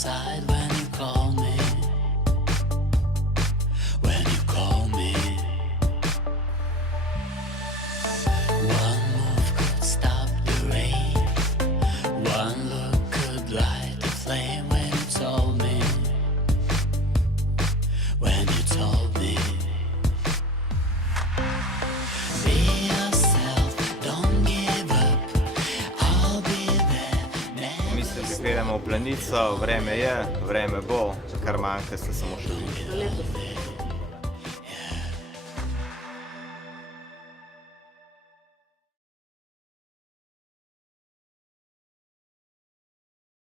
side when you call me. When you call me. One move could stop the rain. One look could light the flame when you told me. When you told me. Be yourself, don't give up. I'll be there. Mislim, da gremo v planico, vreme je, vreme bo, kar manjka, ste samo še vi. Do letos.